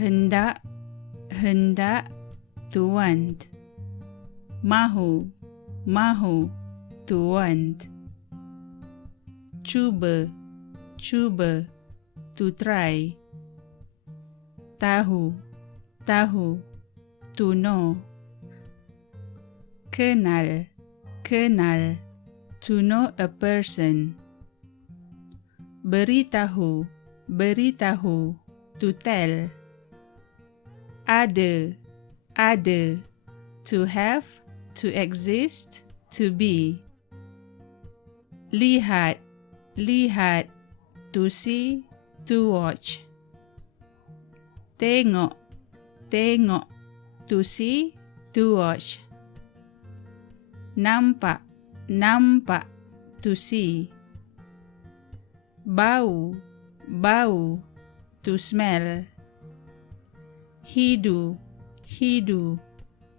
hendak, hendak, to want. Mahu, mahu, to want. Cuba, cuba, to try. Tahu, tahu, to know. Kenal, kenal, to know a person. Beritahu, beritahu, to tell. Ada, ada, to have, to exist, to be. Lihat, lihat, to see, to watch. Tengok, tengok, to see, to watch. Nampak, nampak, to see. Bau, bau, to smell. Hidu, hidu,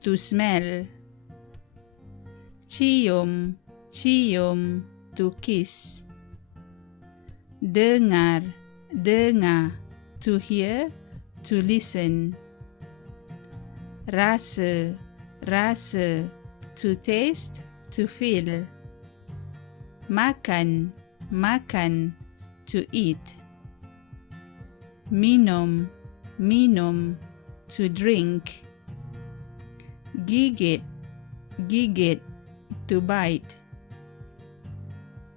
to smell. Cium, cium, to kiss. Dengar, dengar, to hear, to listen. Rasa, rasa, to taste, to feel. Makan, makan, to eat. Minum, minum, to drink. Gigit, gigit, to bite.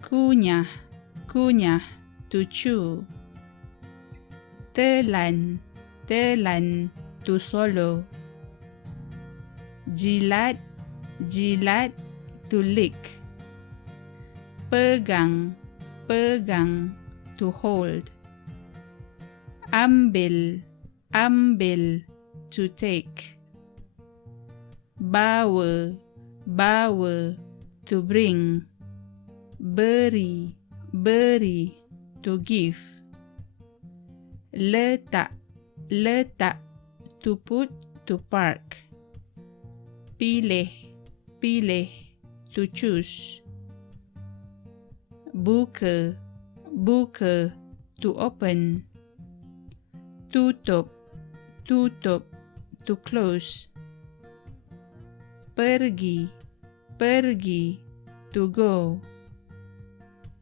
Kunyah, kunyah, to chew. Telan, telan, to swallow. Jilat, jilat, to lick. Pegang, pegang, to hold. Ambil, ambil, to take. Bawa, bawa, to bring. Beri, beri, to give. Letak, letak, to put, to park. Pilih, pilih, to choose. Buka, buka, to open. Tutup, tutup, to close. Pergi, pergi, to go.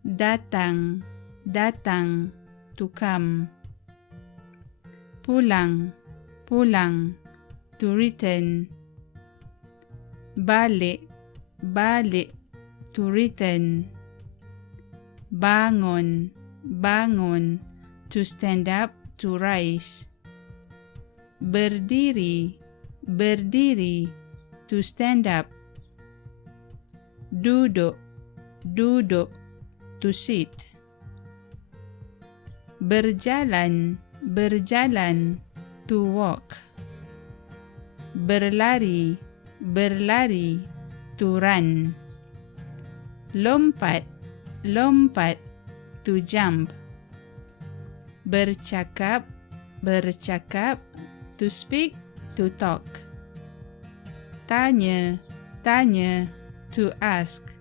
Datang, datang, to come. Pulang, pulang, to return. Balik, balik, to return. Bangun, bangun, to stand up, to rise. Berdiri, berdiri, to stand up. Duduk, duduk, to sit. Berjalan, berjalan, to walk. Berlari, berlari, to run. Lompat, lompat, to jump. Bercakap, bercakap, to speak, to talk. Tanya, tanya, to ask.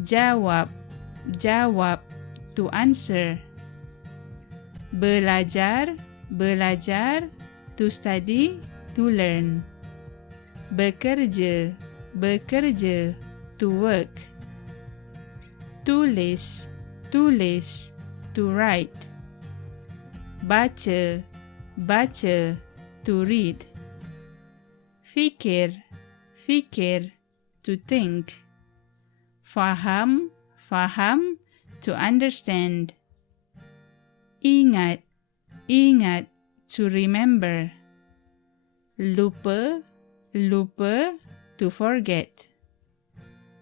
Jawab, jawab, to answer. Belajar, belajar, to study, to learn. Bekerja, bekerja, to work. Tulis, tulis, to write. Baca, baca, to read. Fikir, fikir, to think. Faham, faham, to understand. Ingat, ingat, to remember. Lupa, lupa, to forget.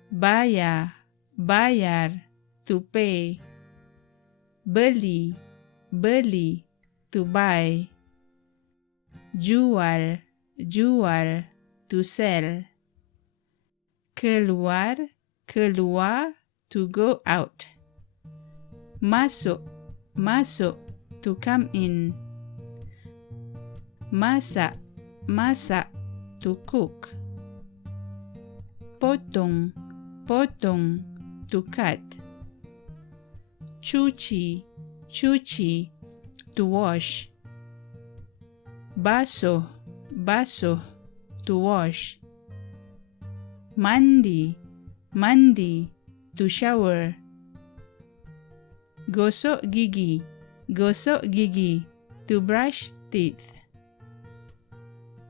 Bayar, bayar, to pay. Beli, beli, to buy. Jual, jual, to sell. Keluar, keluar, to go out. Masuk, masuk, to come in. Masak, masak, to cook. Potong, potong, to cut. Cuci, cuci, to wash. basuh, basuh, to wash. Mandi, mandi, to shower. Gosok gigi, to brush teeth.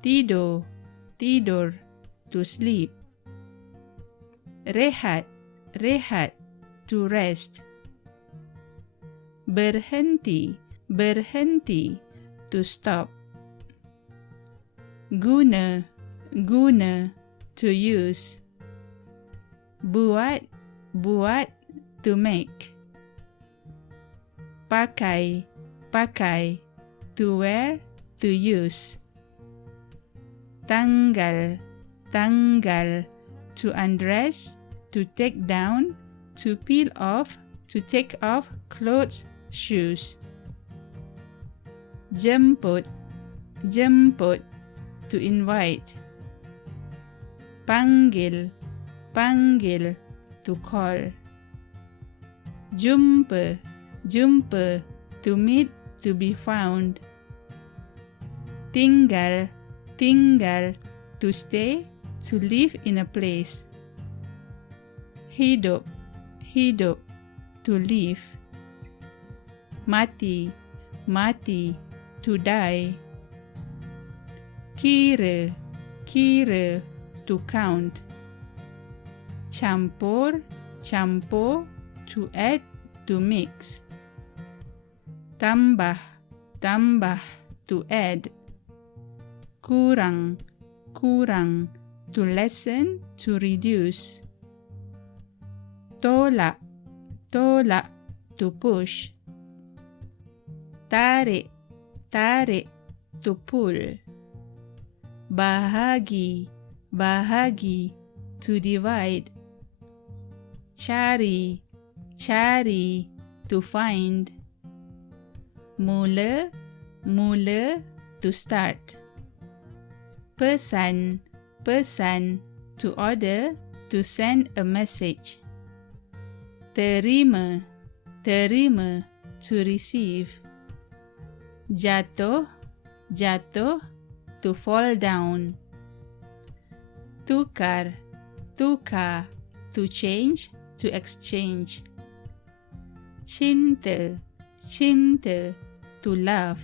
Tidur, tidur, to sleep. Rehat, rehat, to rest. Berhenti, berhenti, to stop. Guna, guna, to use. Buat, buat, to make. Pakai, pakai, to wear, to use. Tanggal, tanggal, to undress, to take down, to peel off, to take off clothes, shoes. Jemput, jemput, to invite. Panggil, panggil, to call. Jumpa, jumpa, to meet, to be found. Tinggal, tinggal, to stay, to live in a place. Hidup, hidup, to live. Mati, mati, to die. Kira, kira, to count. Campur, campur, to add, to mix. Tambah, tambah, to add. Kurang, kurang, to lessen, to reduce. Tolak, tolak, to push. Tarik, tarik, to pull. Bahagi, bahagi, to divide. Cari, cari, to find. Mula, mula, to start. Pesan, pesan, to order, to send a message. Terima, terima, to receive. Jatuh, jatuh, to fall down. Tukar, tukar, to change, to exchange. Cinta, cinta, to love.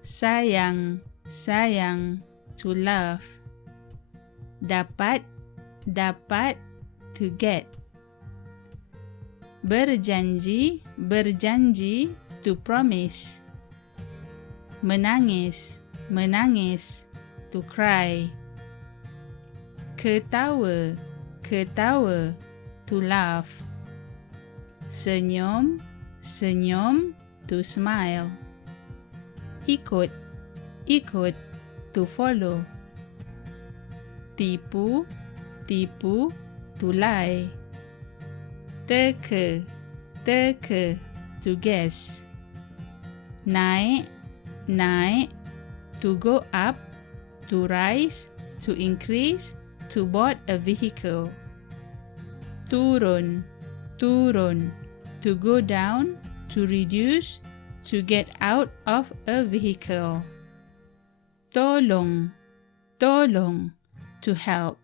Sayang, sayang, to love. Dapat, dapat, to get. Berjanji, berjanji, to promise. Menangis, menangis, to cry. Ketawa, ketawa, to laugh. Senyum, senyum, to smile. Ikut, ikut, to follow. Tipu, tipu, to lie. Teka, teka, to guess. Naik, naik, to go up, to rise, to increase, to board a vehicle. Turun, turun, to go down, to reduce, to get out of a vehicle. Tolong, tolong, to help.